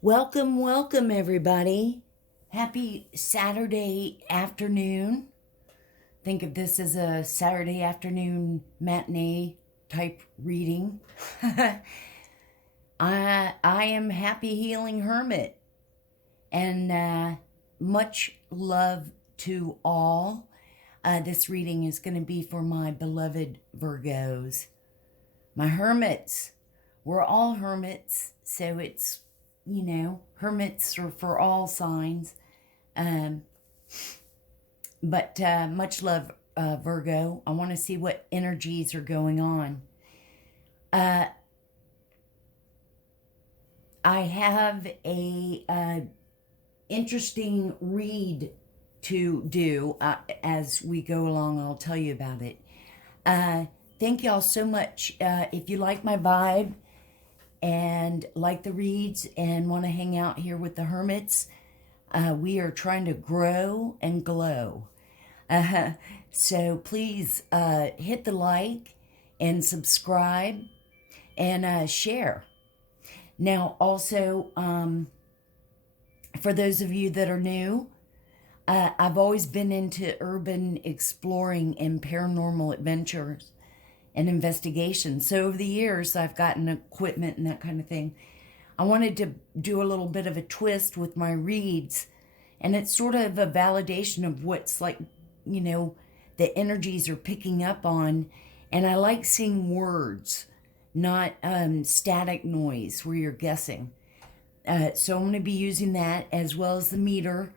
Welcome, welcome, everybody. Happy Saturday afternoon. Think of this as a Saturday afternoon matinee type reading. I am Happy Healing Hermit, and much love to all. This reading is going to be for my beloved Virgos, my hermits. We're all hermits, so it's hermits are for all signs. Um, but much love, Virgo. I want to see what energies are going on. I have a interesting read to do as we go along. I'll tell you about it. Thank y'all so much. If you like my vibe and like the reads and want to hang out here with the hermits, we are trying to grow and glow. So please hit the like and subscribe and share. Now, also, for those of you that are new, I've always been into urban exploring and paranormal adventures and investigation. So over the years, I've gotten equipment and that kind of thing. I wanted to do a little bit of a twist with my reads, and it's sort of a validation of what's like, the energies are picking up on. And I like seeing words, not static noise where you're guessing. So I'm going to be using that as well as the meter.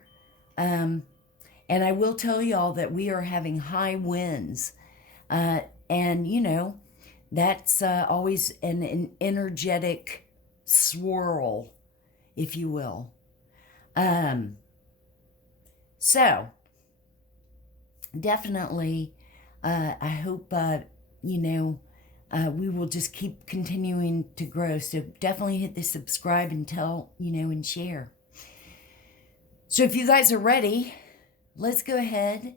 And I will tell y'all that we are having high winds. And that's always an energetic swirl, if you will. So, definitely, I hope, we will just keep continuing to grow. So definitely hit the subscribe and tell, and share. So if you guys are ready, let's go ahead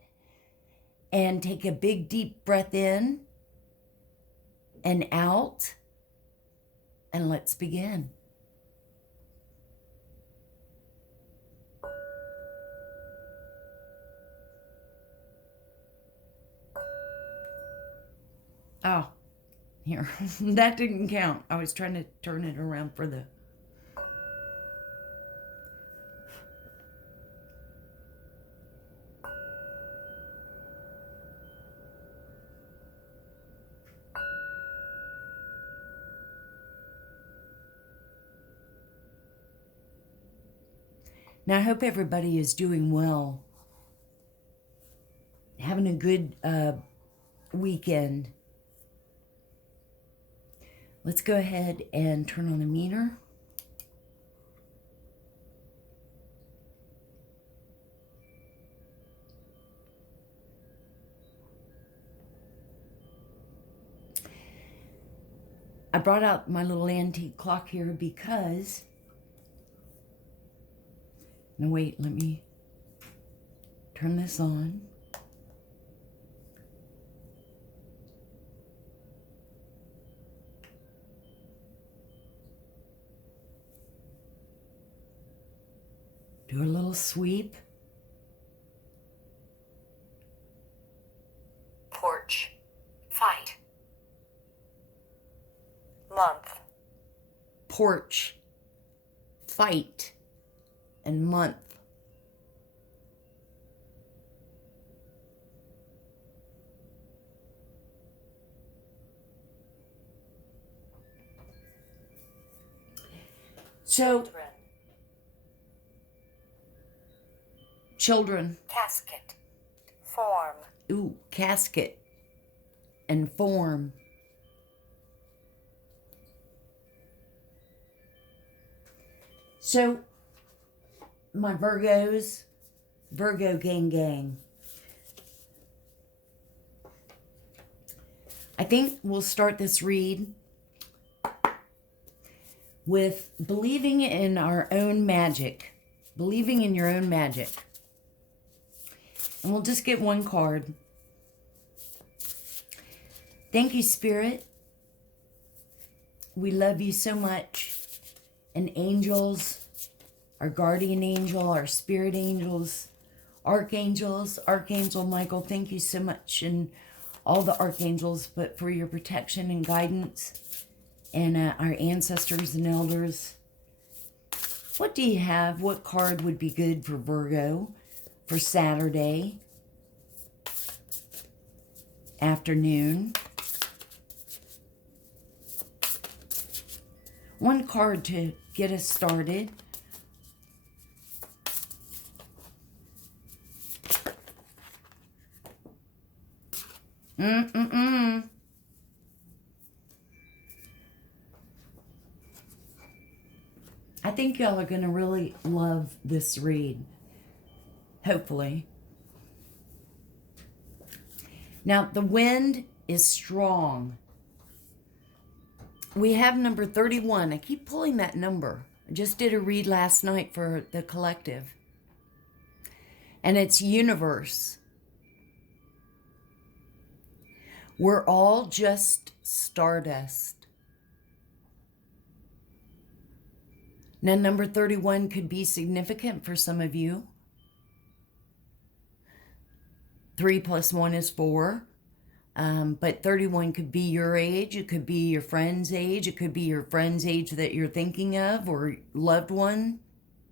and take a big deep breath in and out, and let's begin. Oh, here, that didn't count. I was trying to turn it around for the... Now, I hope everybody is doing well, having a good weekend. Let's go ahead and turn on the meter. I brought out my little antique clock here because... No, wait, let me turn this on. Do a little sweep. Porch. Fight. Month. Porch. Fight. And month. So, children. Casket. Form. Ooh, casket. And form. So, my Virgos, Virgo gang. I think we'll start this read with believing in our own magic. Believing in your own magic. And we'll just get one card. Thank you, Spirit. We love you so much. And angels, our guardian angel, our spirit angels, archangels, Archangel Michael, thank you so much, and all the archangels, but for your protection and guidance, and our ancestors and elders. What do you have? What card would be good for Virgo for Saturday afternoon? One card to get us started. I think y'all are going to really love this read. Hopefully. Now, the wind is strong. We have number 31. I keep pulling that number. I just did a read last night for the collective. And it's universe. We're all just stardust. Now, number 31 could be significant for some of you. 3 + 1 is 4. But 31 could be your age. It could be your friend's age. It could be your friend's age that you're thinking of, or loved one,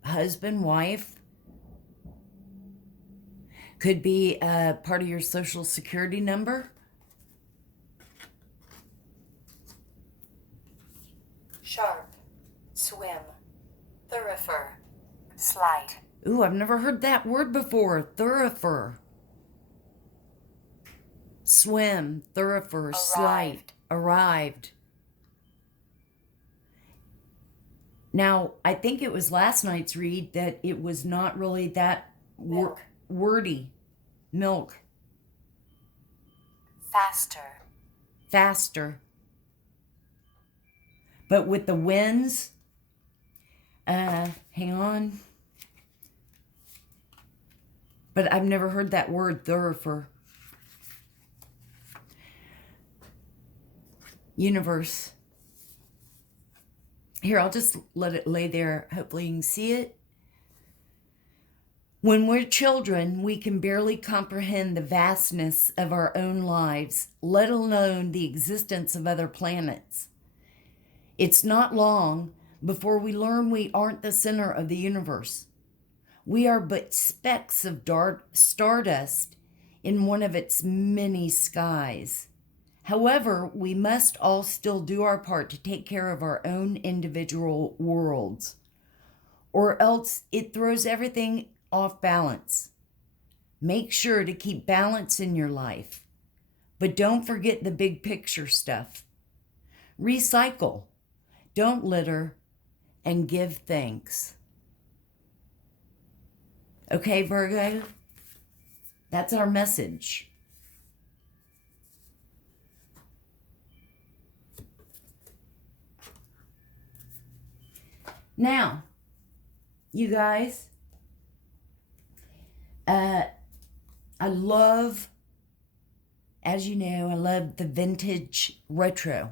husband, wife. Could be part of your social security number. Sharp. Swim. Thoroughfare. Slide. Ooh, I've never heard that word before. Thoroughfare. Swim, thoroughfare, slide, arrived. Now, I think it was last night's read that it was not really that wordy. Milk. Faster. Faster. But with the winds, hang on. But I've never heard that word, thoroughfare. Universe. Here, I'll just let it lay there. Hopefully you can see it. When we're children, we can barely comprehend the vastness of our own lives, let alone the existence of other planets. It's not long before we learn we aren't the center of the universe. We are but specks of stardust in one of its many skies. However, we must all still do our part to take care of our own individual worlds, or else it throws everything off balance. Make sure to keep balance in your life, but don't forget the big picture stuff. Recycle, don't litter, and give thanks. Okay, Virgo? That's our message. Now, you guys, I love, as you know, I love the vintage retro.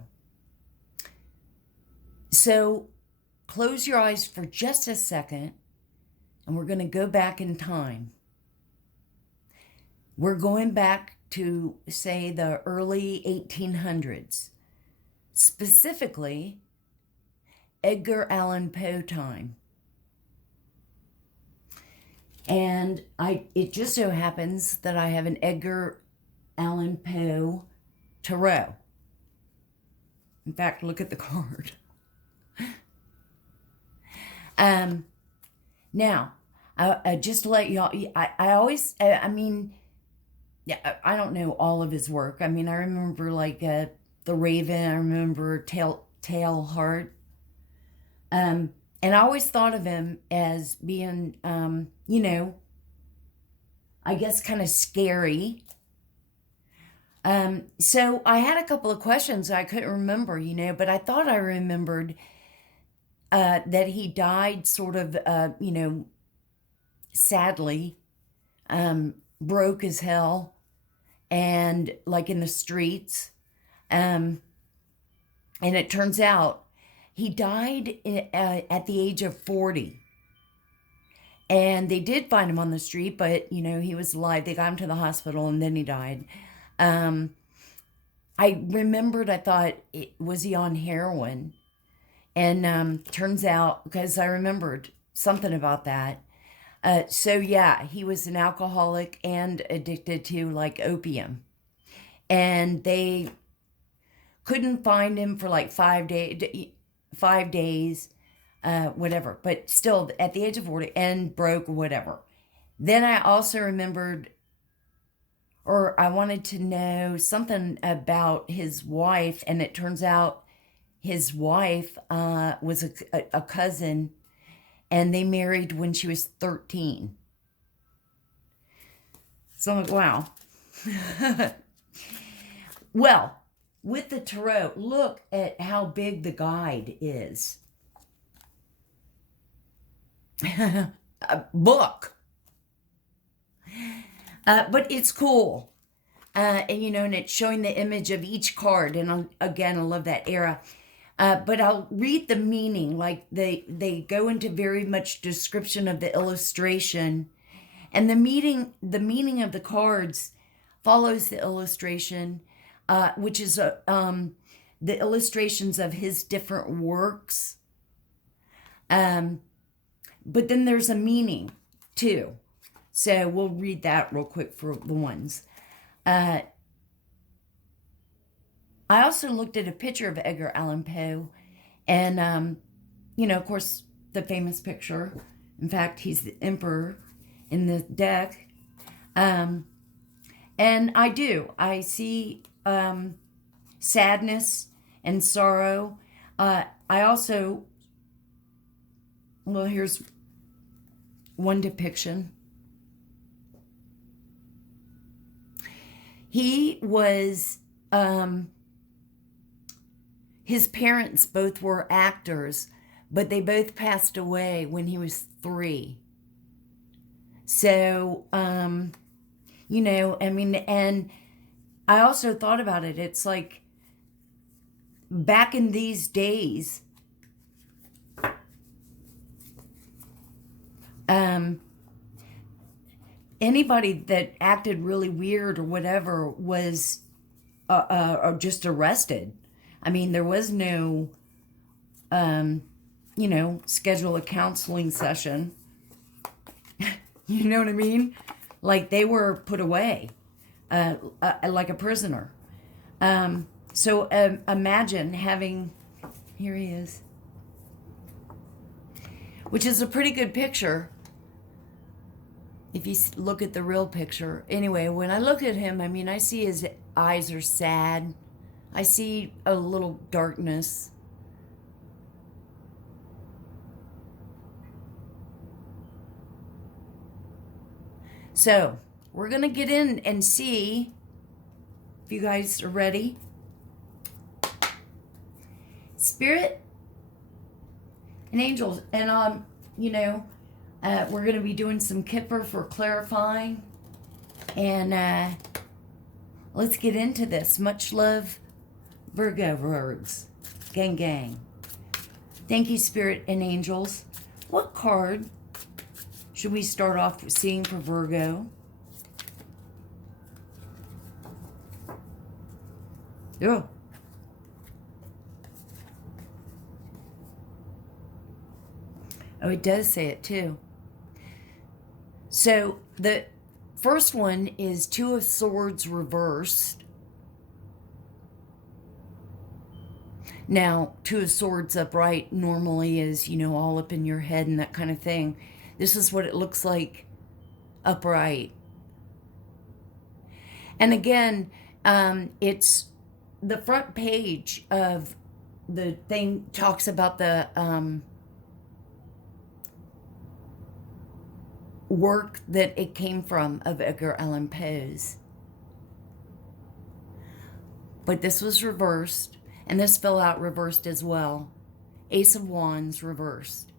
So close your eyes for just a second, and we're going to go back in time. We're going back to, say, the early 1800s, specifically Edgar Allan Poe time. And it just so happens that I have an Edgar Allan Poe tarot. In fact, look at the card. Now, I just to let y'all, I always, I mean, yeah, I don't know all of his work. I mean, I remember like The Raven, I remember Tail Heart. And I always thought of him as being, you know, I guess kind of scary. So I had a couple of questions I couldn't remember, you know, but I thought I remembered that he died sort of, you know, sadly, broke as hell, and like in the streets. And it turns out he died at the age of 40. And they did find him on the street, but, you know, he was alive. They got him to the hospital, and then he died. I remembered, I thought, was he on heroin? And turns out, because I remembered something about that. So yeah, he was an alcoholic and addicted to like opium. And they couldn't find him for like 5 days, whatever. But still, at the age of 40, and broke, whatever. Then I also remembered, or I wanted to know something about his wife, and it turns out his wife was a cousin, and they married when she was 13. So I'm like, wow. Well, with the tarot, look at how big the guide is. A book. But it's cool. And you know, and it's showing the image of each card. And again, I love that era. But I'll read the meaning. Like they go into very much description of the illustration. And the meaning of the cards follows the illustration, which is the illustrations of his different works. But then there's a meaning too. So we'll read that real quick for the ones. I also looked at a picture of Edgar Allan Poe, and, you know, of course, the famous picture. In fact, he's the emperor in the deck. And I see sadness and sorrow. I also, well, here's one depiction. He was, his parents both were actors, but they both passed away when he was 3. So, you know, I mean, and I also thought about it. It's like back in these days, anybody that acted really weird or whatever was just arrested. I mean, there was no, you know, schedule a counseling session. You know what I mean? Like they were put away, like a prisoner. So imagine having, here he is, which is a pretty good picture if you look at the real picture. Anyway, when I look at him, I mean, I see his eyes are sad. I see a little darkness. So, we're going to get in and see if you guys are ready. Spirit and angels. And, you know, we're going to be doing some Kipper for clarifying. And let's get into this. Much love, Virgo Virgs. Gang, gang. Thank you, Spirit and angels. What card should we start off seeing for Virgo? Yeah. Oh, it does say it too. So the first one is 2 of Swords reversed. Now, 2 of Swords upright normally is, you know, all up in your head and that kind of thing. This is what it looks like upright. And again, it's the front page of the thing talks about the work that it came from of Edgar Allan Poe's. But this was reversed, and this fell out reversed as well. Ace of Wands reversed.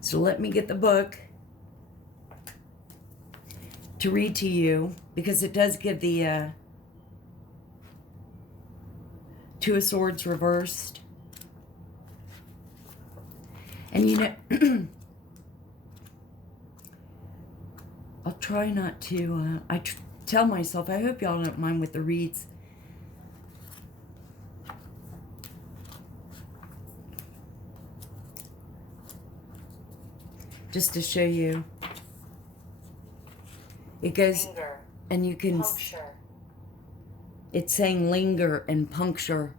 So let me get the book to read to you, because it does give the 2 of Swords reversed. And you know, I'll try not to, tell myself, I hope y'all don't mind with the reads. Just to show you. It goes, Linger. and you can, Puncture. it's saying linger and puncture.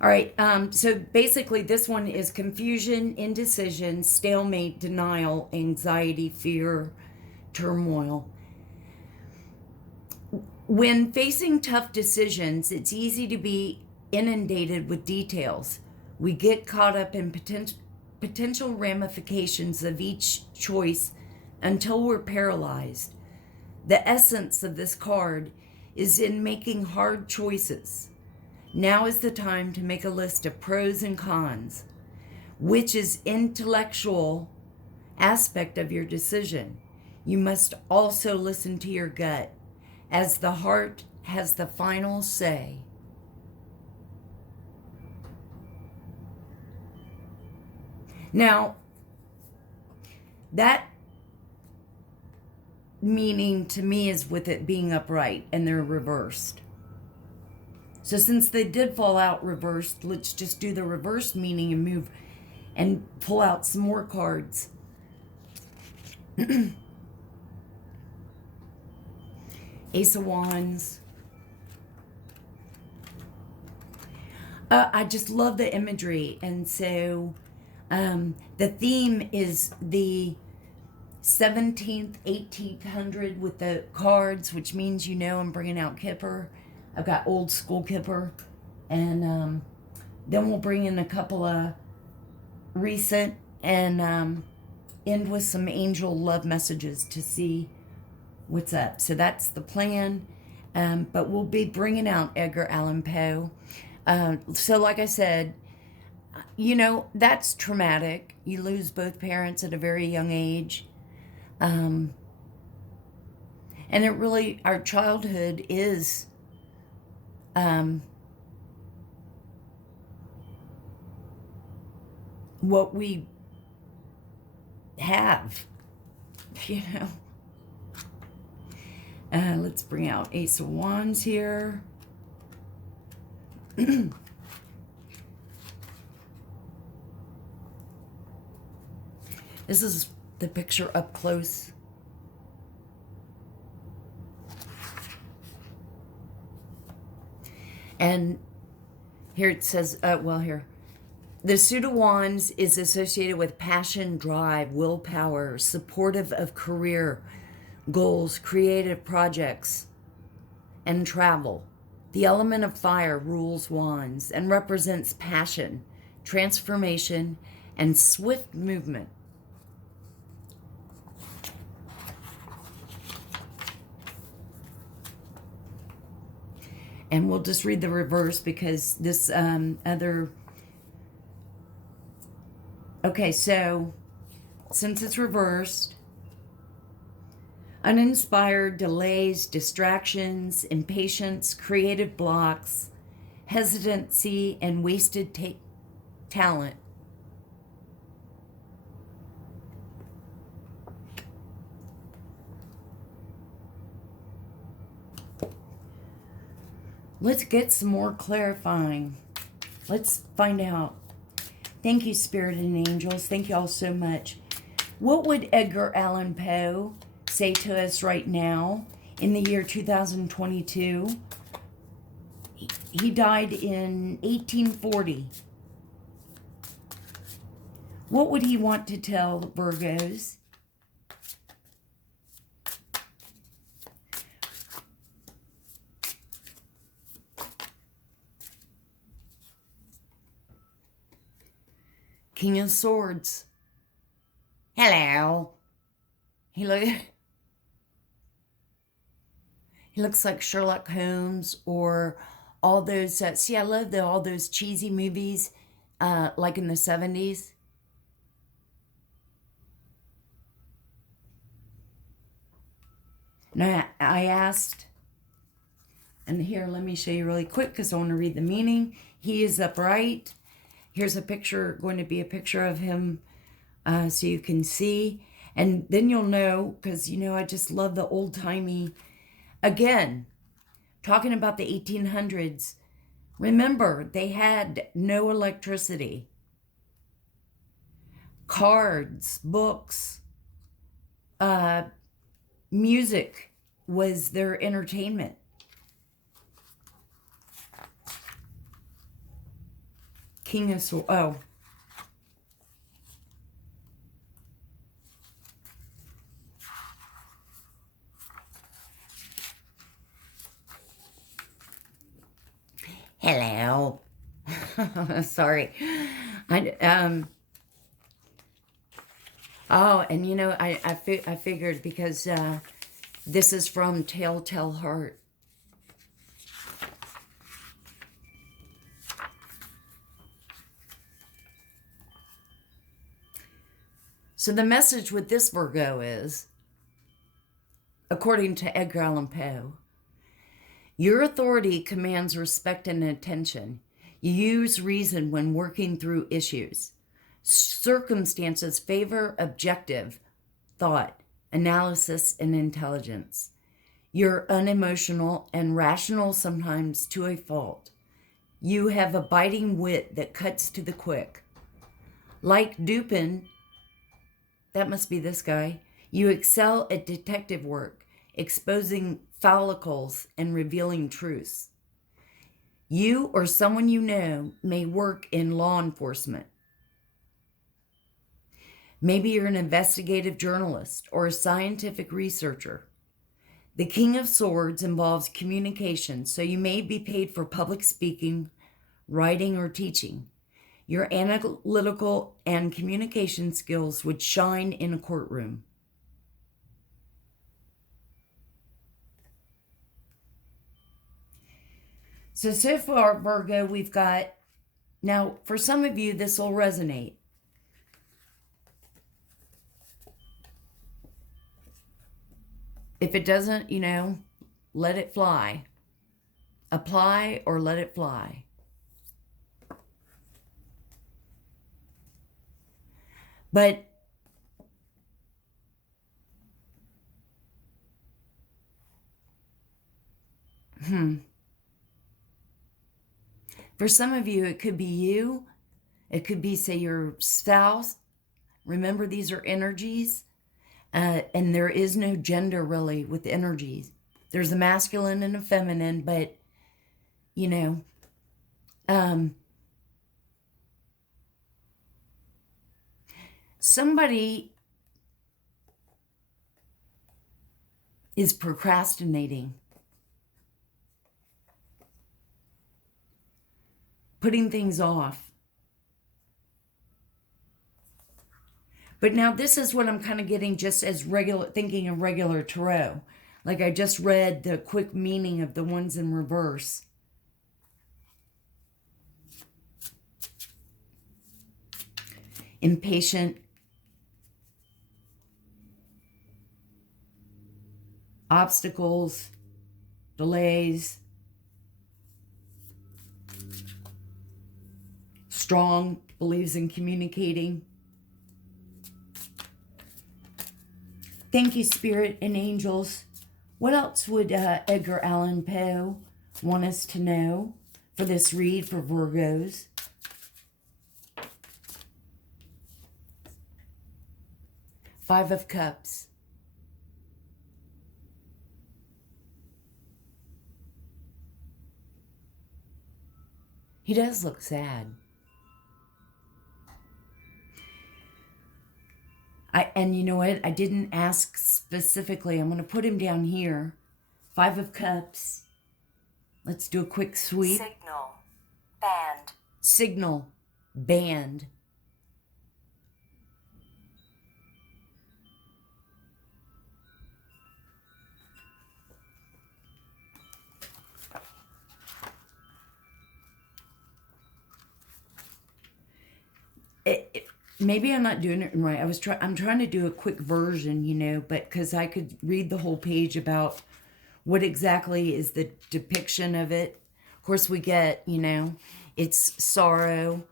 All right, so basically this one is confusion, indecision, stalemate, denial, anxiety, fear, turmoil. When facing tough decisions, it's easy to be inundated with details. We get caught up in potential ramifications of each choice until we're paralyzed. The essence of this card is in making hard choices. Now is the time to make a list of pros and cons, which is intellectual aspect of your decision. You must also listen to your gut, as the heart has the final say. Now, that meaning to me is with it being upright and they're reversed. So since they did fall out reversed, let's just do the reverse meaning and move and pull out some more cards. Ace of Wands. I just love the imagery. And so the theme is the 17th, 1800 with the cards, which means, you know, I'm bringing out Kipper. I've got old school Kipper. And then we'll bring in a couple of recent and end with some angel love messages to see what's up. So that's the plan. But we'll be bringing out Edgar Allan Poe. So like I said, you know, that's traumatic. You lose both parents at a very young age. And it really, our childhood is what we have, you know. Let's bring out Ace of Wands here. This is the picture up close. And here it says, well, here. The suit of wands is associated with passion, drive, willpower, supportive of career, goals, creative projects, and travel. The element of fire rules wands and represents passion, transformation, and swift movement. And we'll just read the reverse because this other... Okay, so since it's reversed, uninspired, delays, distractions, impatience, creative blocks, hesitancy, and wasted talent. Let's get some more clarifying. Let's find out. Thank you, Spirit and Angels. Thank you all so much. What would Edgar Allan Poe say to us right now in the year 2022? He died in 1840. What would he want to tell Virgos? King of Swords. Hello. He looks like Sherlock Holmes or all those, see, I love all those cheesy movies like in the 70s. Now, I asked And here, let me show you really quick because I want to read the meaning. He is upright. Here's a picture, going to be a picture of him so you can see. And then you'll know, because, you know, I just love the old-timey. Again, talking about the 1800s, remember, they had no electricity. Cards, books, music was their entertainment. King of Swords. Oh. Hello. Sorry. Oh, and you know, I figured because this is from Telltale Heart. So the message with this Virgo is, according to Edgar Allan Poe, your authority commands respect and attention. You use reason when working through issues. Circumstances favor objective thought, analysis, and intelligence. You're unemotional and rational sometimes to a fault. You have a biting wit that cuts to the quick. Like Dupin, that must be this guy, you excel at detective work, exposing follicles and revealing truths. You or someone you know may work in law enforcement. Maybe you're an investigative journalist or a scientific researcher. The King of Swords involves communication, so you may be paid for public speaking, writing, or teaching. Your analytical and communication skills would shine in a courtroom. So far, Virgo, we've got, now for some of you, this will resonate. If it doesn't, you know, let it fly. Apply or let it fly. But for some of you, it could be you. It could be, say, your spouse. Remember, these are energies. And there is no gender, really, with energies. There's a masculine and a feminine, but, you know, somebody is procrastinating, putting things off. But now this is what I'm kind of getting just as regular, thinking of regular tarot. Like I just read the quick meaning of the ones in reverse. Impatient. Obstacles. Delays. Strong, believes in communicating. Thank you, Spirit and angels. What else would Edgar Allan Poe want us to know for this read for Virgos? Five of Cups. He does look sad. And you know what? I didn't ask specifically. I'm going to put him down here. Five of Cups. Let's do a quick sweep. Signal. Band. Signal. Band. Maybe I'm not doing it right. I'm trying to do a quick version, you know, but because I could read the whole page about what exactly is the depiction of it. Of course, we get, you know, it's sorrow.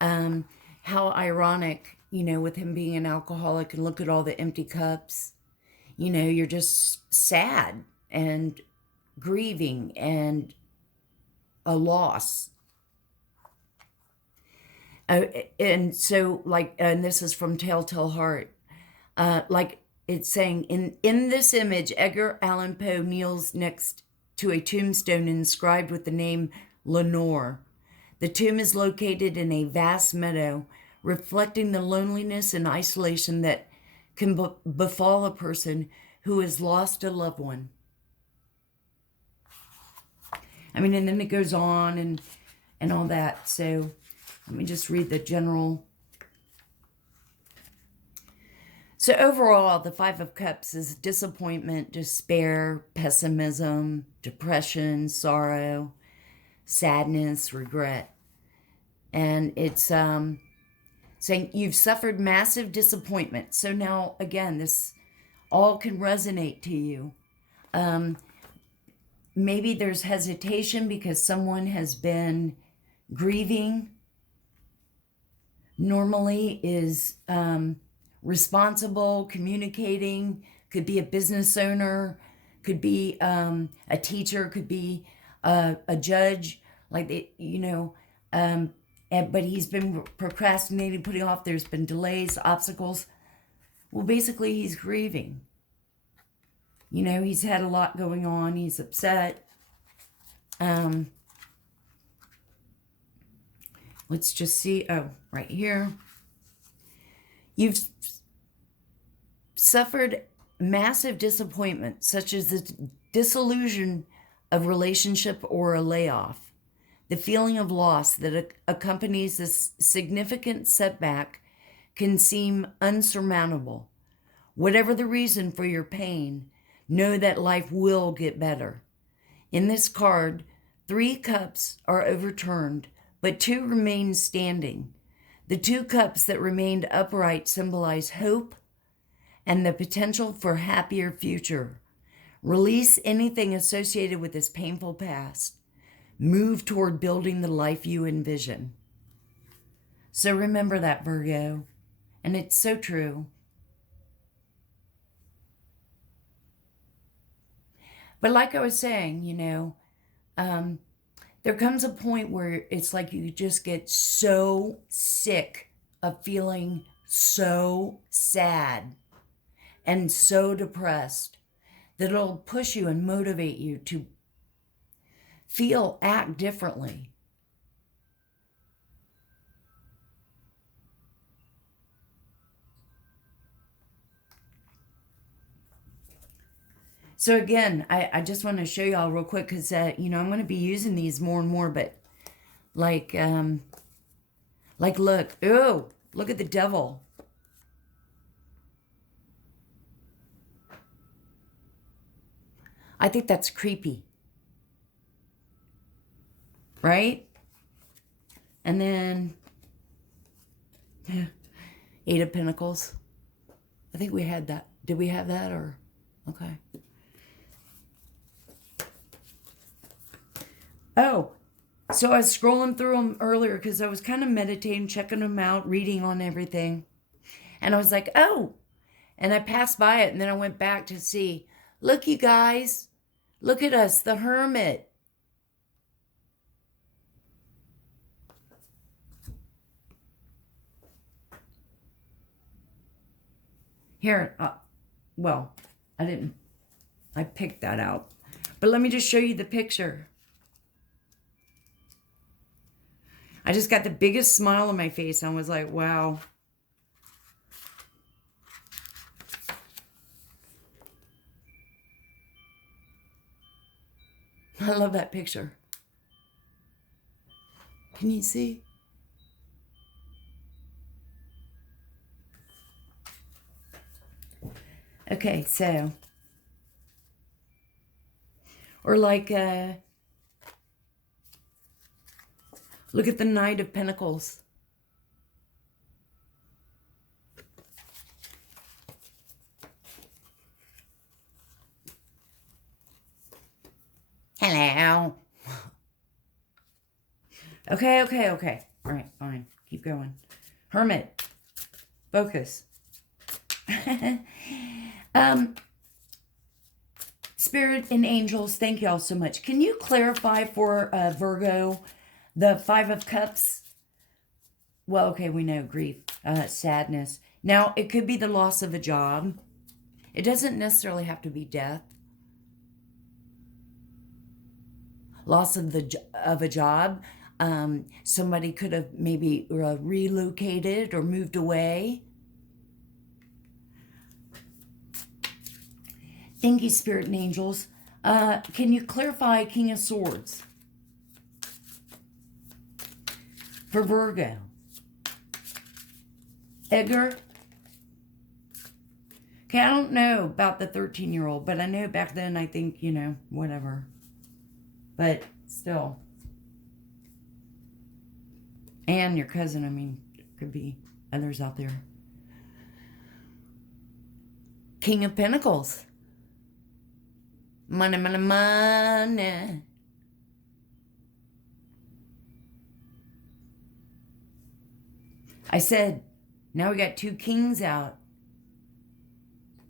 How ironic, you know, with him being an alcoholic, and look at all the empty cups. You know, you're just sad and grieving and a loss. And so, like, and this is from Telltale Heart. Like it's saying, in this image, Edgar Allan Poe kneels next to a tombstone inscribed with the name Lenore. The tomb is located in a vast meadow, reflecting the loneliness and isolation that can befall a person who has lost a loved one. I mean, and then it goes on and all that. So let me just read the general. So overall, the Five of Cups is disappointment, despair, pessimism, depression, sorrow, sadness, regret. And it's saying you've suffered massive disappointment. So now, again, this all can resonate to you. Maybe there's hesitation because someone has been grieving. Normally is responsible, communicating, could be a business owner, could be a teacher, could be a judge, like they, you know, but he's been procrastinating, putting off. There's been delays, obstacles. Well, basically, he's grieving. You know, he's had a lot going on. He's upset. Let's just see. Oh, right here. You've suffered massive disappointment, such as the disillusion of relationship or a layoff. The feeling of loss that accompanies this significant setback can seem unsurmountable. Whatever the reason for your pain, know that life will get better. In this card, 3 cups are overturned, but 2 remain standing. The 2 cups that remained upright symbolize hope and the potential for a happier future. Release anything associated with this painful past. Move toward building the life you envision. So remember that, Virgo. And it's so true. But like I was saying, you know, there comes a point where it's like you just get so sick of feeling so sad and so depressed that it'll push you and motivate you to act differently. So again, I just want to show y'all real quick because, you know, I'm going to be using these more and more, but like look, oh, look at the devil. I think that's creepy. Right? And then, yeah, 8 of Pentacles. I think we had that. Did we have that or? Okay. Oh, so I was scrolling through them earlier because I was kind of meditating, checking them out, reading on everything. And I was like, oh. And I passed by it and then I went back to see. Look, you guys. Look at us, the Hermit. Here, well, I picked that out. But let me just show you the picture. I just got the biggest smile on my face. I was like, wow. I love that picture. Can you see? Okay, so. Or like, look at the Knight of Pentacles. Ow. Okay. All right, fine. Keep going. Hermit. Focus. Spirit and angels, thank y'all so much. Can you clarify for Virgo the Five of Cups? Well, okay, we know grief, sadness. Now, it could be the loss of a job. It doesn't necessarily have to be death. Loss of a job. Somebody could have maybe relocated or moved away. Thank you, Spirit and Angels. Can you clarify King of Swords for Virgo? Edgar? Okay, I don't know about the 13-year-old, but I know back then, I think, you know, whatever. But still. And your cousin, I mean, could be others out there. King of Pentacles. Money, money, money. I said, now we got two kings out.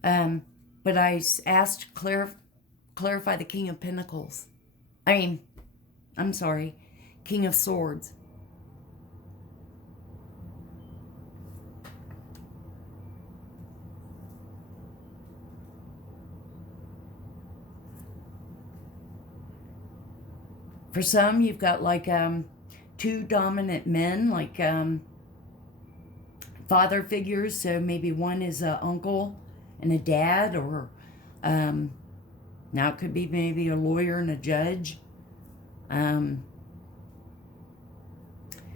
But I asked clarify the King of Pentacles. I'm sorry, King of Swords. For some, you've got like two dominant men, like father figures. So maybe one is an uncle and a dad, or now it could be maybe a lawyer and a judge.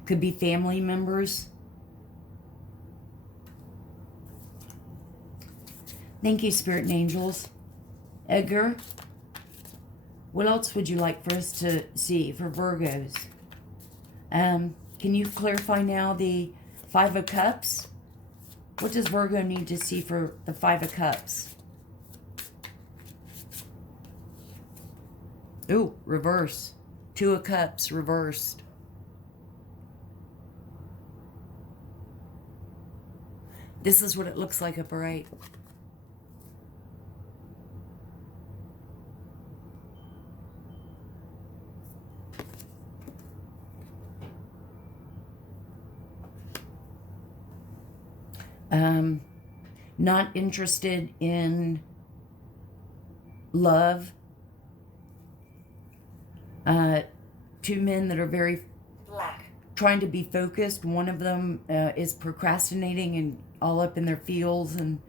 Could be family members. Thank you, Spirit and Angels. Edgar, what else would you like for us to see for Virgos? Can you clarify now the Five of Cups? What does Virgo need to see for the Five of Cups? Ooh, reverse. Two of Cups reversed. This is what it looks like upper right. Not interested in love. Two men that are very Black. trying to be focused. One of them is procrastinating and all up in their feels, and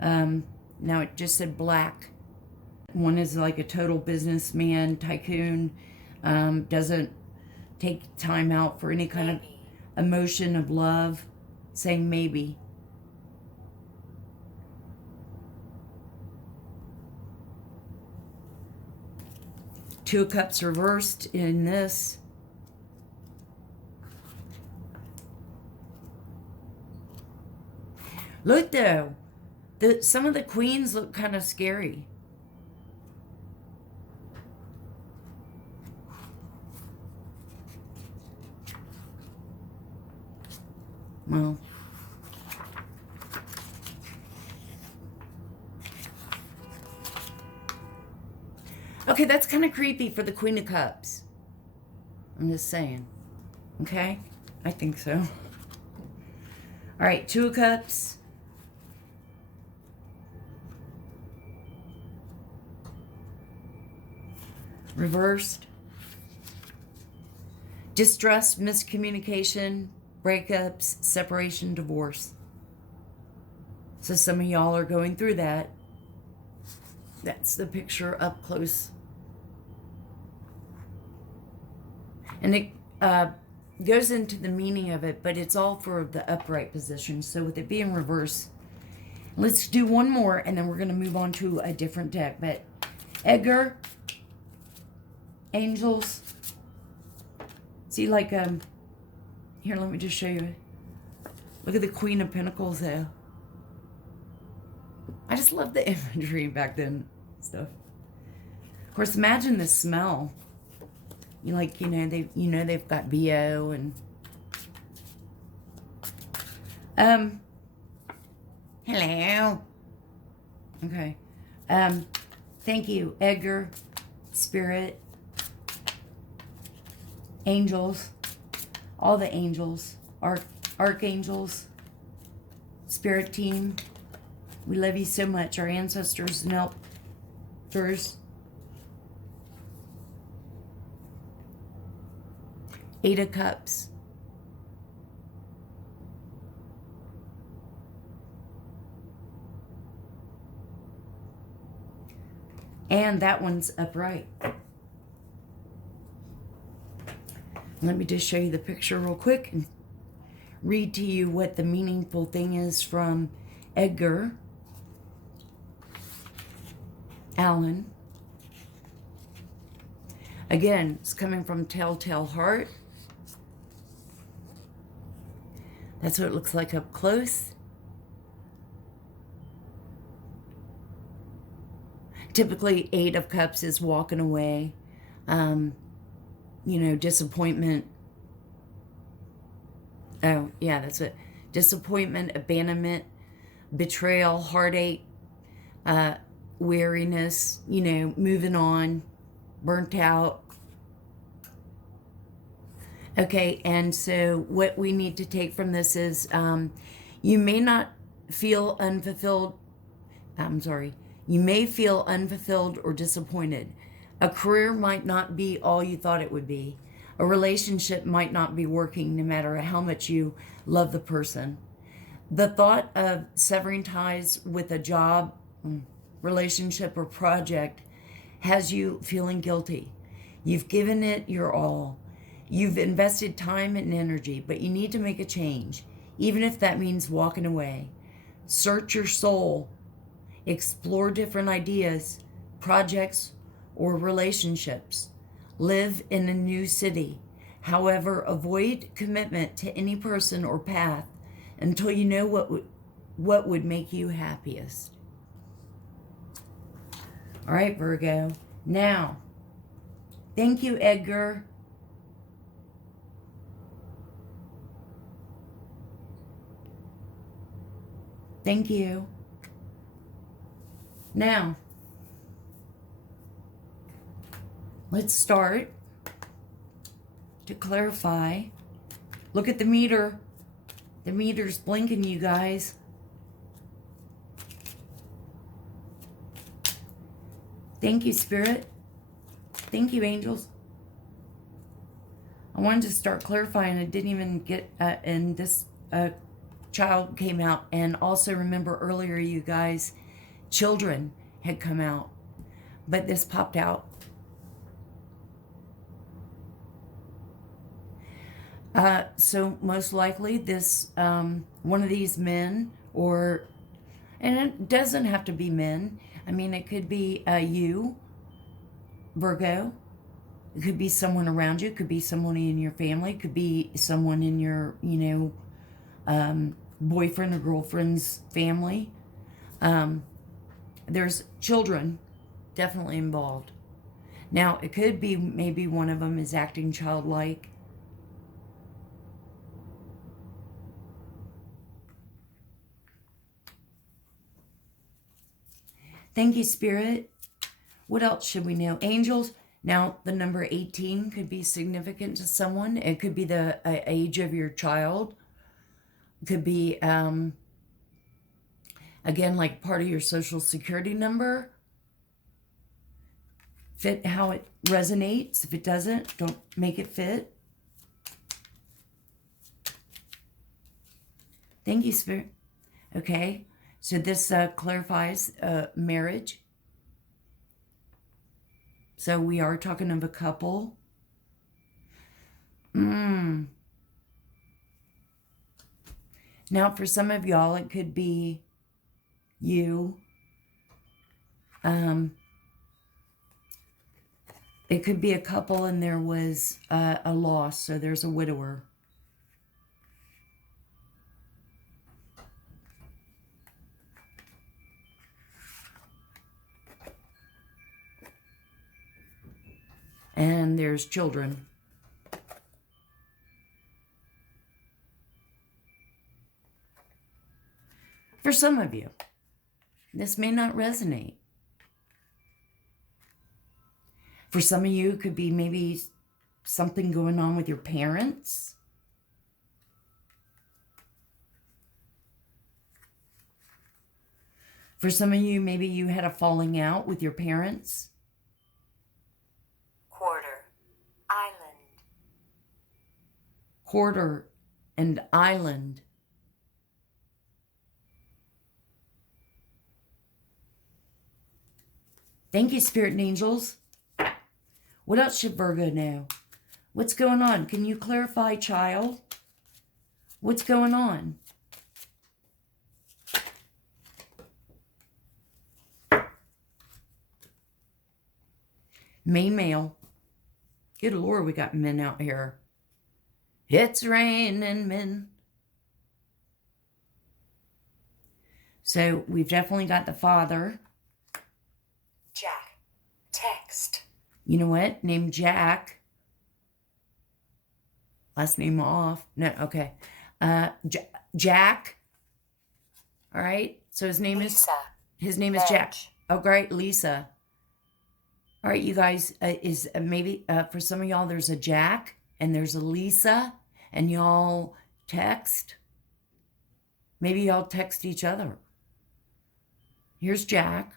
now it just said black. One is like a total businessman, tycoon, doesn't take time out for any kind of emotion of love, saying maybe. Two of Cups reversed in this. Look though, some of the queens look kind of scary. Well, okay, that's kind of creepy for the Queen of Cups. I'm just saying. Okay? I think so. All right, Two of Cups. Reversed. Distrust, miscommunication, breakups, separation, divorce. So some of y'all are going through that. That's the picture up close. And it goes into the meaning of it, but it's all for the upright position. So with it being reverse, let's do one more, and then we're going to move on to a different deck. But Edgar, Angels, see, like, here, let me just show you. Look at the Queen of Pentacles there. I just love the imagery back then stuff. Of course, imagine the smell. Like, they've got BO and hello. Okay. Thank you, Edgar, Spirit, angels, all the angels, archangels, Spirit team. We love you so much, our ancestors and elders. 8 of Cups. And that one's upright. Let me just show you the picture real quick and read to you what the meaningful thing is from Edgar Allan. Again, it's coming from Telltale Heart. That's what it looks like up close. Typically, 8 of Cups is walking away, disappointment. Oh, yeah, that's it. Disappointment, abandonment, betrayal, heartache, weariness, moving on, burnt out. Okay, and so what we need to take from this is you may not feel unfulfilled. You may feel unfulfilled or disappointed. A career might not be all you thought it would be. A relationship might not be working no matter how much you love the person. The thought of severing ties with a job, relationship, or project has you feeling guilty. You've given it your all. You've invested time and energy, but you need to make a change, even if that means walking away. Search your soul. Explore different ideas, projects, or relationships. Live in a new city. However, avoid commitment to any person or path until you know what would make you happiest. All right, Virgo. Now, thank you, Edgar. Thank you. Now, let's start to clarify. Look at the meter. The meter's blinking, you guys. Thank you, Spirit. Thank you, angels. I wanted to start clarifying. I didn't even get, and this child came out. And also remember earlier, you guys, children had come out, but this popped out. So most likely this, one of these men, and it doesn't have to be men. I mean, it could be you, Virgo. It could be someone around you. It could be someone in your family. It could be someone in your, boyfriend or girlfriend's family. There's children definitely involved. Now, it could be maybe one of them is acting childlike. Thank you, Spirit. What else should we know? Angels. Now, the number 18 could be significant to someone. It could be the age of your child. It could be, again, like part of your social security number. Fit how it resonates. If it doesn't, don't make it fit. Thank you, Spirit. Okay, so this clarifies marriage. So we are talking of a couple. Now, for some of y'all, it could be you. It could be a couple and there was a loss, so there's a widower. And there's children. For some of you, this may not resonate. For some of you, it could be maybe something going on with your parents. For some of you, maybe you had a falling out with your parents. Quarter. Island. Quarter and island. Thank you, Spirit and Angels. What else should Virgo know? What's going on? Can you clarify, child? What's going on? Main male. Good Lord, we got men out here. It's raining men. So we've definitely got the father. Jack. Text. You know what? Named Jack. Last name off. No, okay. Jack. All right. So his name Lisa. is Jack. Oh, great, Lisa. All right, you guys. Is maybe for some of y'all there's a Jack and there's a Lisa, and y'all text. Maybe y'all text each other. Here's Jack.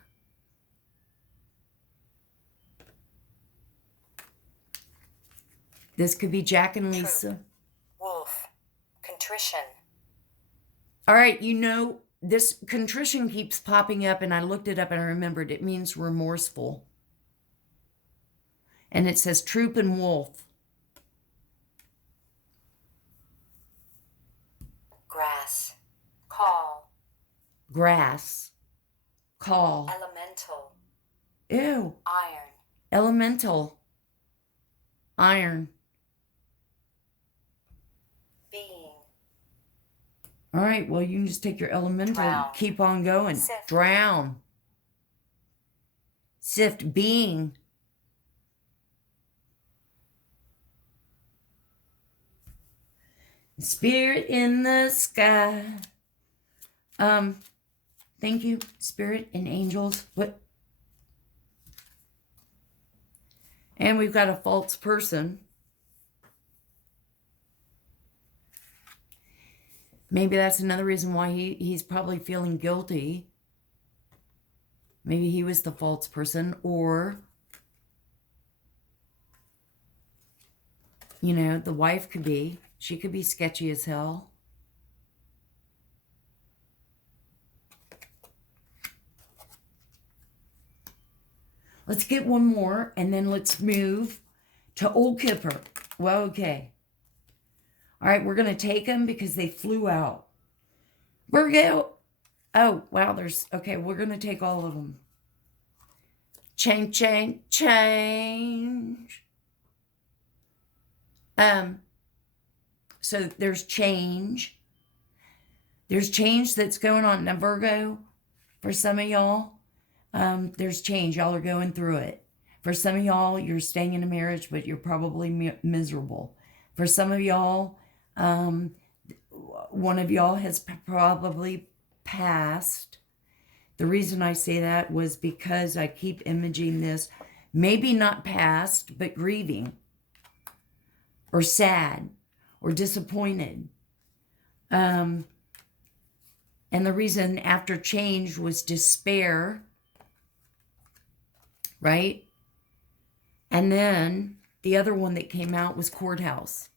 This could be Jack and Lisa. Wolf. Contrition. All right, you know, this contrition keeps popping up, and I looked it up and I remembered it means remorseful. And it says troop and wolf. Grass. Call. Grass. Call. Elemental. Ew. Iron. Elemental. Iron. Being. All right, well, you can just take your elemental Drown. and keep on going. Sift. Drown. Sift. Being. Spirit in the sky. Thank you, Spirit and Angels. What? And we've got a false person. Maybe that's another reason why he's probably feeling guilty. Maybe he was the false person, or, you know, the wife could be. She could be sketchy as hell. Let's get one more, and then let's move to Old Kipper. Well, okay. All right, we're going to take them because they flew out. Virgo. Oh, wow, okay, we're going to take all of them. Change, change, change. So there's change. There's change that's going on. Now, Virgo, for some of y'all, there's change. Y'all are going through it. For some of y'all, you're staying in a marriage, but you're probably miserable. For some of y'all, one of y'all has probably passed. The reason I say that was because I keep imaging this, maybe not past, but grieving, or sad, or disappointed. And the reason after change was despair, right? And then the other one that came out was courthouse.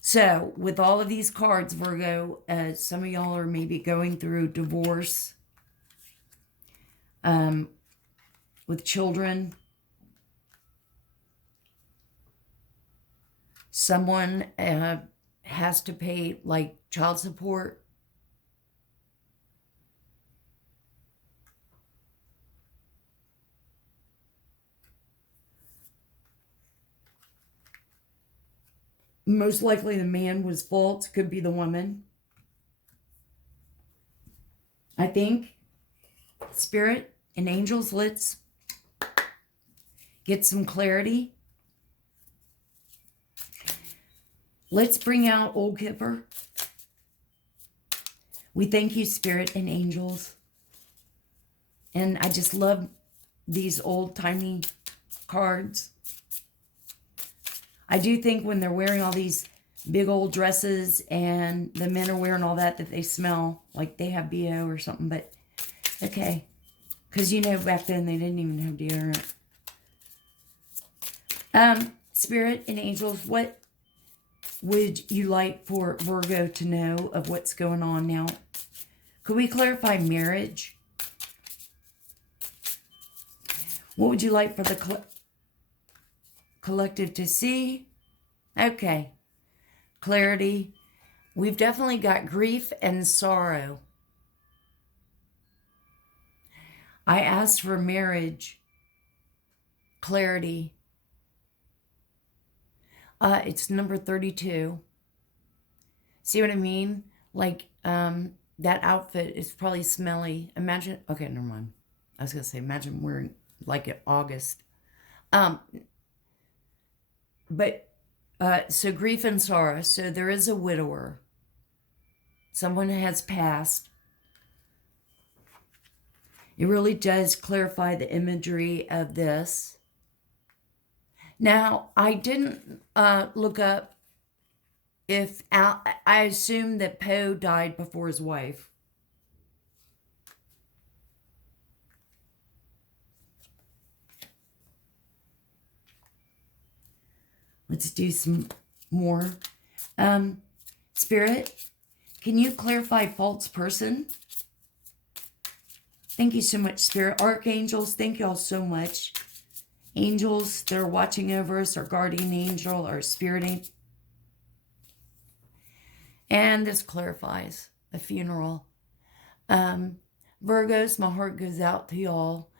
So with all of these cards, Virgo, some of y'all are maybe going through divorce, with children. Someone has to pay like child support. Most likely the man was false. Could be the woman. I think. Spirit and Angels, let's get some clarity. Let's bring out Old Kipper. We thank you, Spirit and angels. And I just love these old-timey cards. I do think when they're wearing all these big old dresses and the men are wearing all that they smell like they have BO or something, but okay. Because you know back then they didn't even have deodorant. Spirit and angels, what would you like for Virgo to know of what's going on now? Could we clarify marriage? What would you like for the collective to see? Okay. Clarity. We've definitely got grief and sorrow. I asked for marriage. Clarity. It's number 32. See what I mean? Like, that outfit is probably smelly. Imagine, okay, never mind. I was going to say, imagine wearing like in August. But, so grief and sorrow. So there is a widower. Someone has passed. It really does clarify the imagery of this. Now, I didn't look up if I assume that Poe died before his wife. Let's do some more. Spirit, can you clarify false person? Thank you so much, Spirit. Archangels, thank you all so much. Angels that are watching over us, our guardian angel, our spirit angel. And this clarifies a funeral. Virgos, my heart goes out to y'all.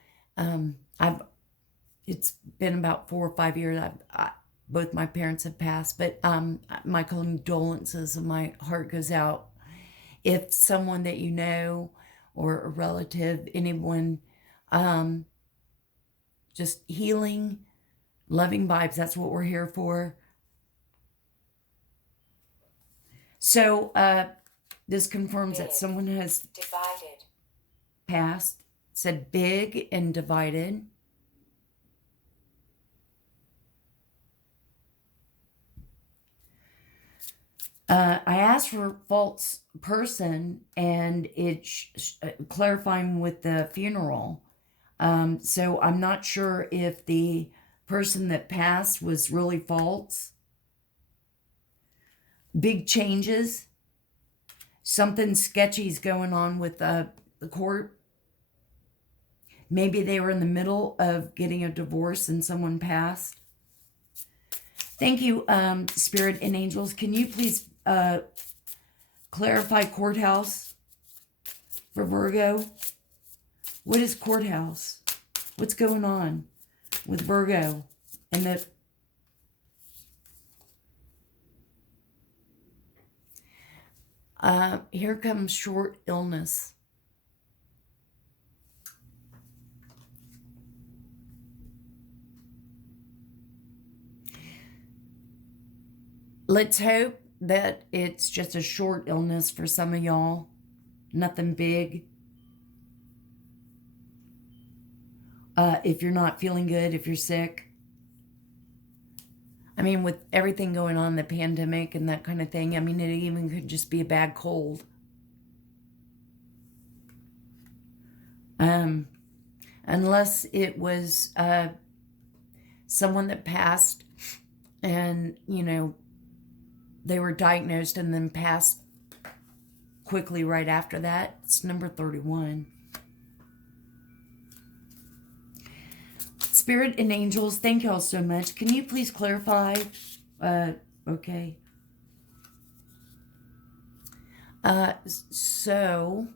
It's been about 4 or 5 years. Both my parents have passed, but my condolences and my heart goes out. If someone that you know or a relative, anyone, just healing, loving vibes, that's what we're here for. So this confirms that someone has divided, passed. It said big and divided. I asked for false person, and it's clarifying with the funeral. So I'm not sure if the person that passed was really false. Big changes. Something sketchy is going on with the court. Maybe they were in the middle of getting a divorce and someone passed. Thank you, Spirit and Angels. Can you please clarify courthouse for Virgo? What is courthouse? What's going on with Virgo and the here comes short illness. Let's hope that it's just a short illness for some of y'all. Nothing big. If you're not feeling good, if you're sick. I mean, with everything going on, the pandemic and that kind of thing, I mean, it even could just be a bad cold. Unless it was someone that passed and, you know, they were diagnosed and then passed quickly right after that. It's number 31. Spirit and angels, thank you all so much. Can you please clarify? Okay. So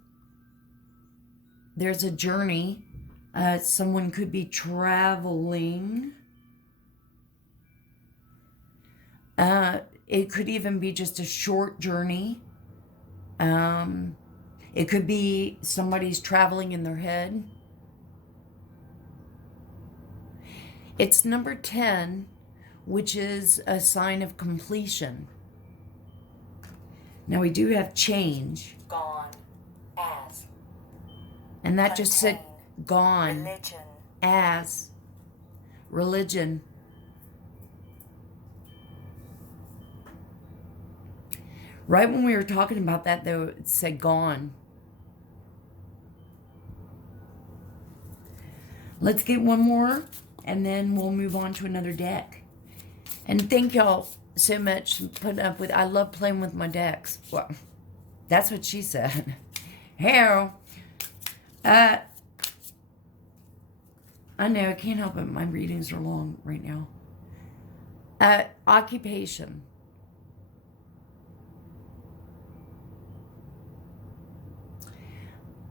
there's a journey. Someone could be traveling. It could even be just a short journey. It could be somebody's traveling in their head. It's number 10, which is a sign of completion. Now we do have change. Gone. As. And that just said Contain. gone. Religion. As. Religion. Right when we were talking about that, though, it said gone. Let's get one more, and then we'll move on to another deck. And thank y'all so much for putting up with. I love playing with my decks. Well, that's what she said. Hell, I know I can't help it. My readings are long right now. Occupation.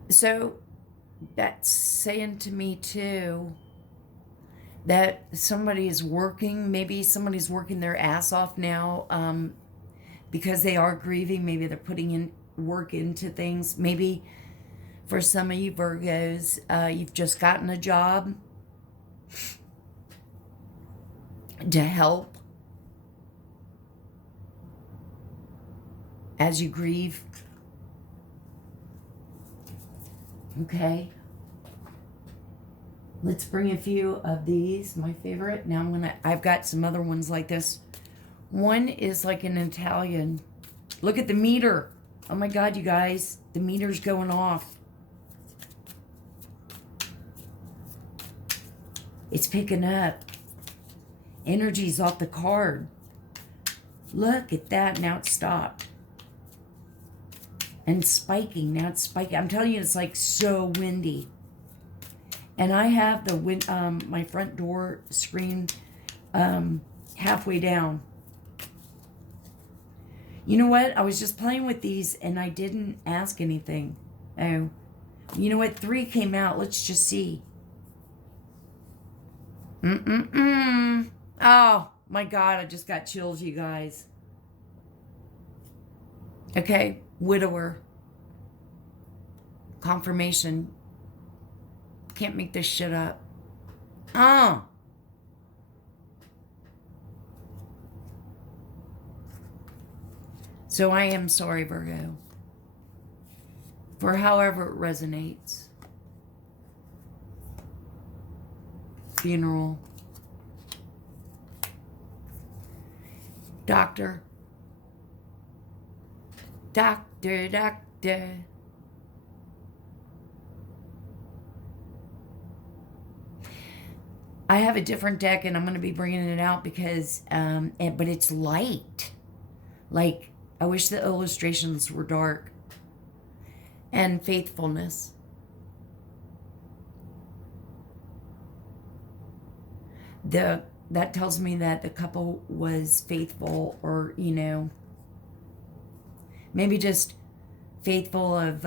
So that's saying to me too that somebody is working. Maybe somebody's working their ass off now because they are grieving. Maybe they're putting in work into things. Maybe for some of you Virgos, you've just gotten a job to help as you grieve. Okay. Let's bring a few of these, my favorite. Now I've got some other ones like this. One is like an Italian. Look at the meter. Oh my God, you guys. The meter's going off. It's picking up. Energy's off the card. Look at that. Now it's stopped. And spiking. Now it's spiking. I'm telling you, it's like so windy. And I have the my front door screen halfway down. You know what? I was just playing with these and I didn't ask anything. Oh, you know what? 3 came out. Let's just see. Oh my God! I just got chills, you guys. Okay, widower. Confirmation. Can't make this shit up. Oh. So I am sorry, Virgo, for however it resonates. Funeral. Doctor. Doctor, doctor. I have a different deck and I'm going to be bringing it out because, but it's light. Like, I wish the illustrations were dark. And faithfulness. That tells me that the couple was faithful, or, you know, maybe just faithful of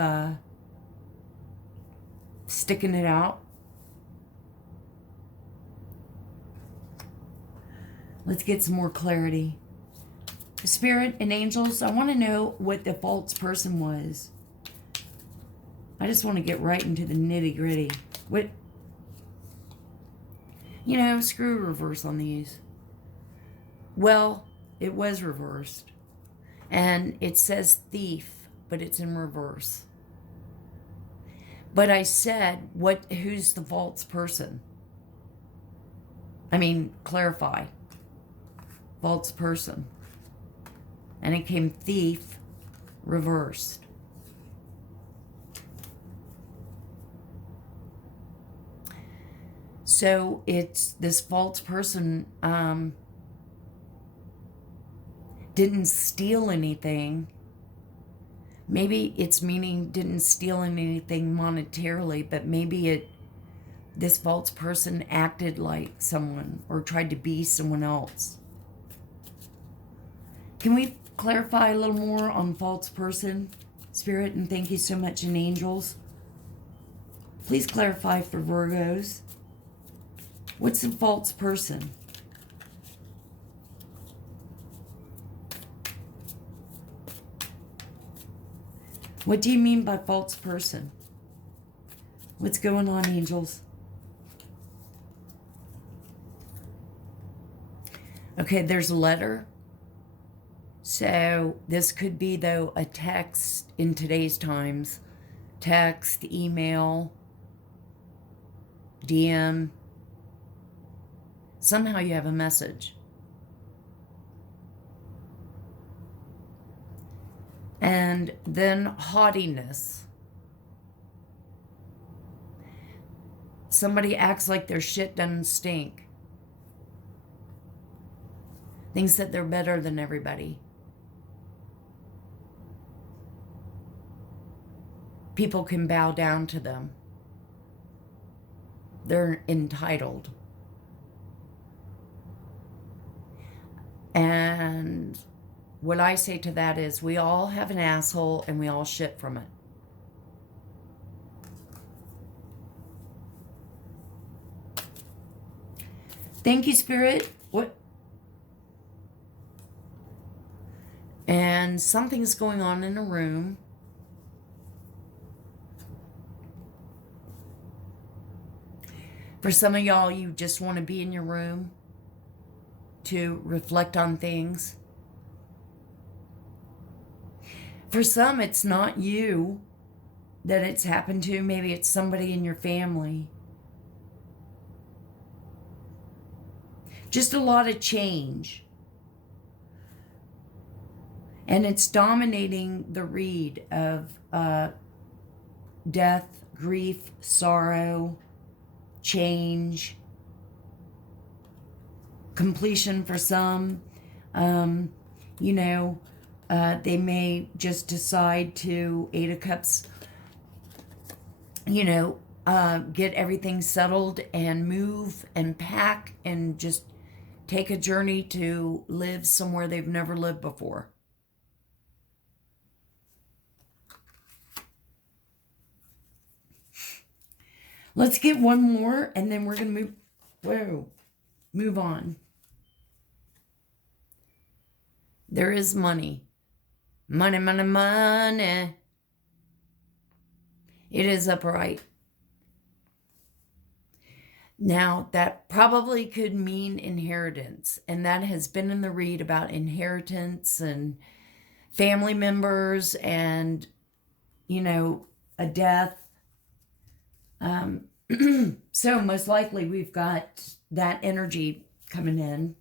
sticking it out. Let's get some more clarity. Spirit and angels, I want to know what the false person was. I just want to get right into the nitty gritty. What? You know, screw reverse on these. Well, it was reversed. And it says thief, but it's in reverse. But I said, who's the false person? I mean, clarify. False person. And it came thief, reversed. So it's this false person didn't steal anything. Maybe it's meaning didn't steal anything monetarily, but maybe this false person acted like someone or tried to be someone else. Can we clarify a little more on false person, Spirit? And thank you so much, and angels. Please clarify for Virgos. What's a false person? What do you mean by false person? What's going on, angels? Okay, there's a letter. So this could be, though, a text in today's times. Text, email, DM. Somehow you have a message. And then haughtiness. Somebody acts like their shit doesn't stink. Thinks that they're better than everybody. People can bow down to them. They're entitled. And what I say to that is, we all have an asshole and we all shit from it. Thank you, Spirit. What? And something's going on in a room. For some of y'all, you just want to be in your room to reflect on things. For some, it's not you that it's happened to. Maybe it's somebody in your family. Just a lot of change. And it's dominating the read of death, grief, sorrow, change, completion for some. They may just decide to, Eight of Cups, get everything settled and move and pack and just take a journey to live somewhere they've never lived before. Let's get one more, and then we're going to move on. There is money. Money, money, money. It is upright. Now, that probably could mean inheritance, and that has been in the read about inheritance and family members and, a death. So most likely we've got that energy coming in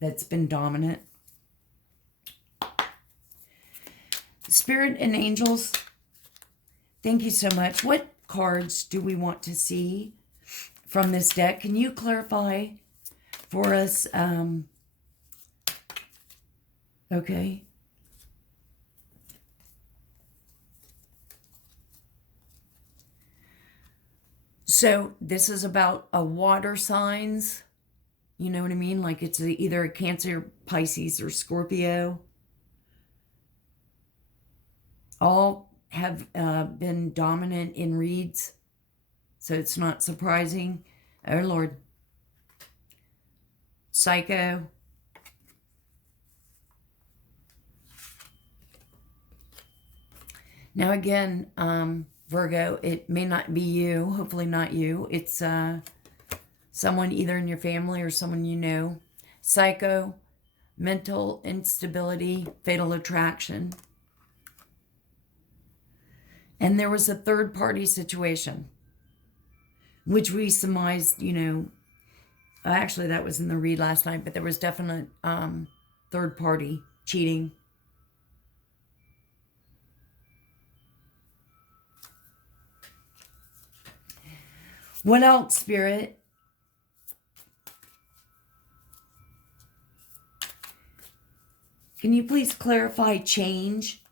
that's been dominant. Spirit and angels, thank you so much. What cards do we want to see from this deck? Can you clarify for us? Okay. So this is about water signs. You know what I mean? Like it's either a Cancer, Pisces, or Scorpio. All have been dominant in reads. So it's not surprising. Oh, Lord. Psycho. Now again, Virgo, it may not be you, hopefully not you. It's someone either in your family or someone you know. Psycho, mental instability, fatal attraction. And there was a third-party situation, which we surmised, actually that was in the read last night, but there was definite third-party cheating. What else, Spirit? Can you please clarify change?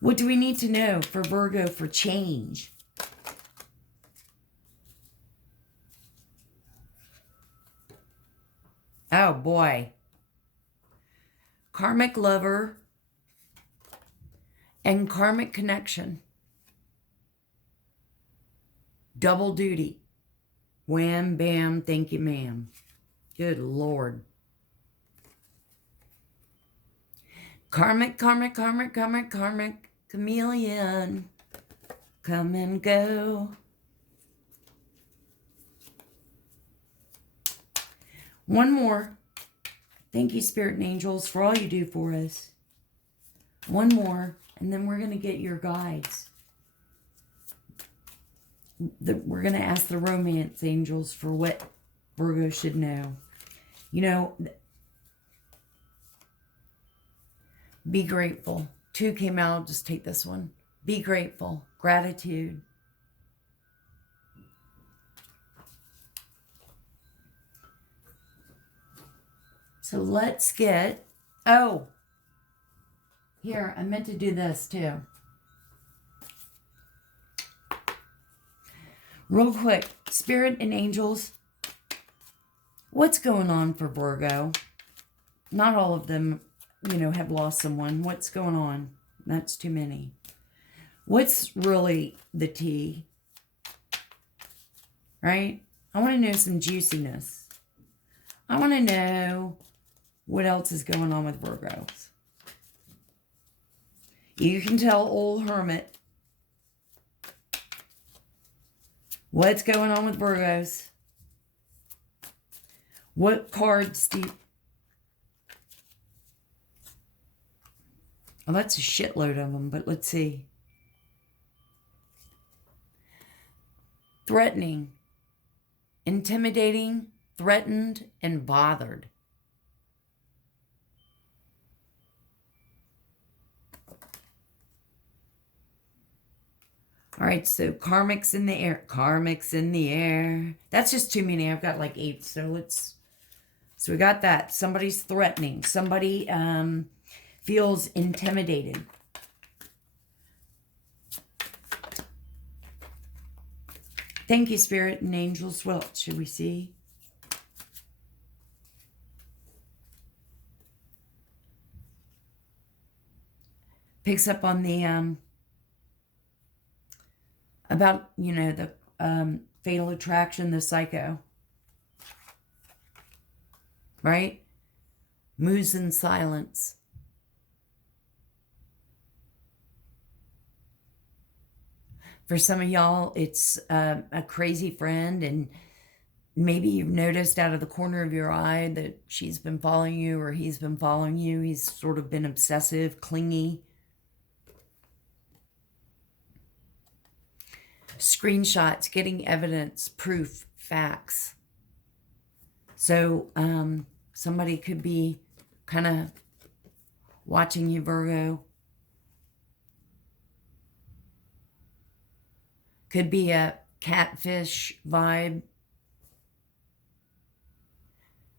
What do we need to know for Virgo for change? Oh, boy. Karmic lover and karmic connection. Double duty. Wham, bam, thank you, ma'am. Good Lord. Karmic, karmic, karmic, karmic, karmic. Chameleon. Come and go. One more. Thank you, Spirit and Angels, for all you do for us. One more, and then we're going to get your guides. We're going to ask the romance angels for what Virgo should know. You know, be grateful. 2 came out. I'll just take this one. Be grateful. Gratitude. So let's get... Oh! Here, I meant to do this too. Real quick, Spirit and Angels, what's going on for Virgo? Not all of them, you know, have lost someone. What's going on? That's too many. What's really the tea? Right? I want to know some juiciness. I want to know what else is going on with Virgos. You can tell old hermit what's going on with Virgos. What cards do you... Well, that's a shitload of them, but let's see. Threatening, intimidating, threatened, and bothered. All right, so Karmic's in the air. Karmic's in the air. That's just too many. I've got like 8, so let's... So we got that. Somebody's threatening. Somebody feels intimidated. Thank you, Spirit and Angels. What else should we see? Picks up on the... about, you know, the fatal attraction, the psycho. Right? Moves in silence. For some of y'all, it's a crazy friend, and maybe you've noticed out of the corner of your eye that she's been following you or he's been following you. He's sort of been obsessive, clingy. Screenshots, getting evidence, proof, facts. So somebody could be kind of watching you, Virgo. Could be a catfish vibe.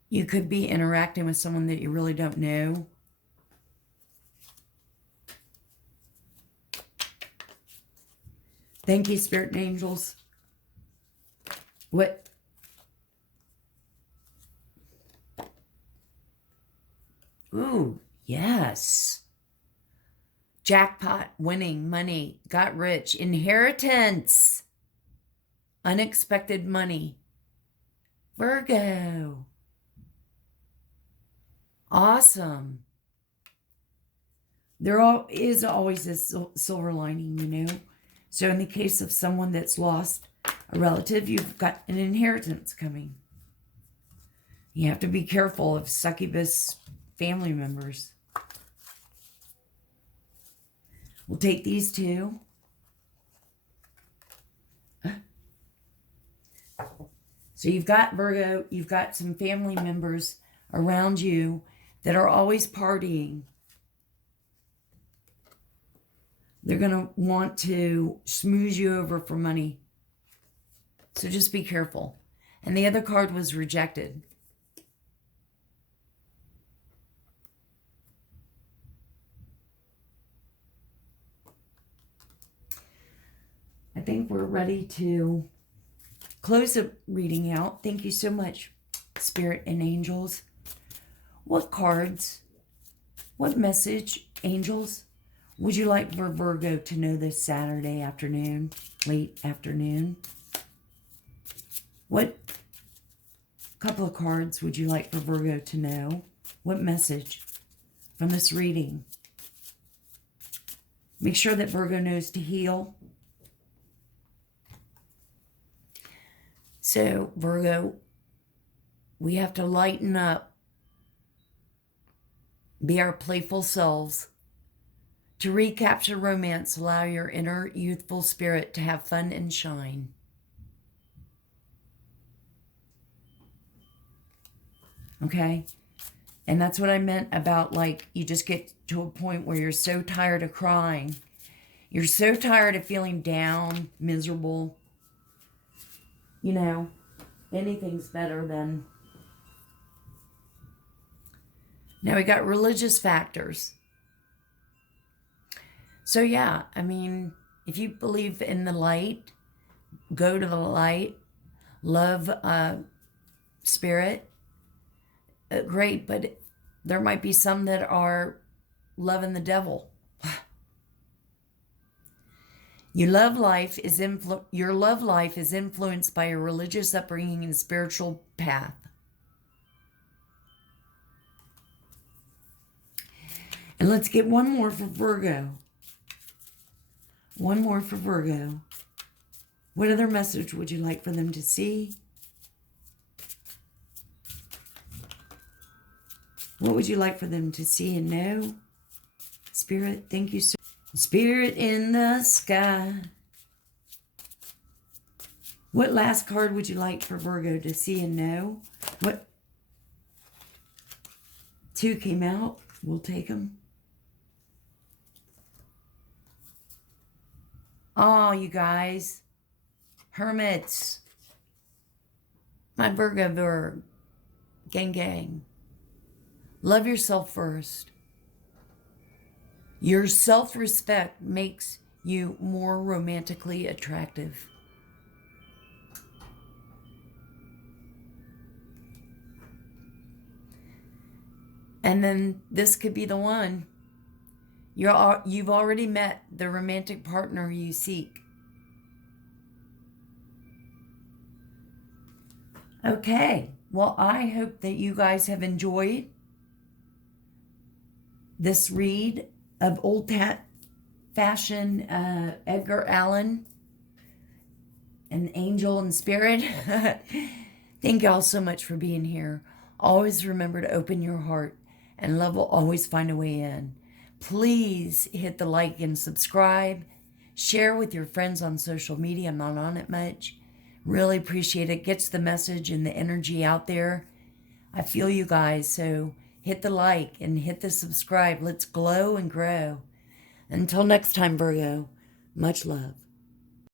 You could be interacting with someone that you really don't know. Thank you, Spirit and Angels. What? Ooh, yes. Jackpot, winning, money, got rich, inheritance, unexpected money. Virgo. Awesome. There is always this silver lining, you know. So in the case of someone that's lost a relative, you've got an inheritance coming. You have to be careful of succubus family members. We'll take these 2. So you've got Virgo, you've got some family members around you that are always partying. They're going to want to smooze you over for money. So just be careful. And the other card was rejected. I think we're ready to close the reading out. Thank you so much, Spirit and Angels. What cards, what message, angels, would you like for Virgo to know this Saturday afternoon, late afternoon? What couple of cards would you like for Virgo to know? What message from this reading? Make sure that Virgo knows to heal. So, Virgo, We have to lighten up, be our playful selves. To recapture romance, allow your inner youthful spirit to have fun and shine. Okay? And that's what I meant about, like, you just get to a point where you're so tired of crying. You're so tired of feeling down, miserable. You know, anything's better than... Now we got religious factors. So yeah, I mean, if you believe in the light, go to the light, love spirit, great, but there might be some that are loving the devil. Your love life is influenced by your religious upbringing and spiritual path. And let's get one more for Virgo. One more for Virgo. What other message would you like for them to see? What would you like for them to see and know? Spirit, thank you so much. Spirit in the sky. What last card would you like for Virgo to see and know? What? 2 came out. We'll take them. Oh, you guys. Hermits. My Virgo Virg. Gang, gang. Love yourself first. Your self-respect makes you more romantically attractive. And then this could be the one. You've already met the romantic partner you seek. Okay. Well, I hope that you guys have enjoyed this read of old-fashioned Edgar Allan, an angel and spirit. Thank y'all so much for being here. Always remember to open your heart, and love will always find a way in. Please hit the like and subscribe. Share with your friends on social media. I'm not on it much. Really appreciate it. Gets the message and the energy out there. I feel you guys, so hit the like and hit the subscribe. Let's glow and grow. Until next time, Virgo, much love.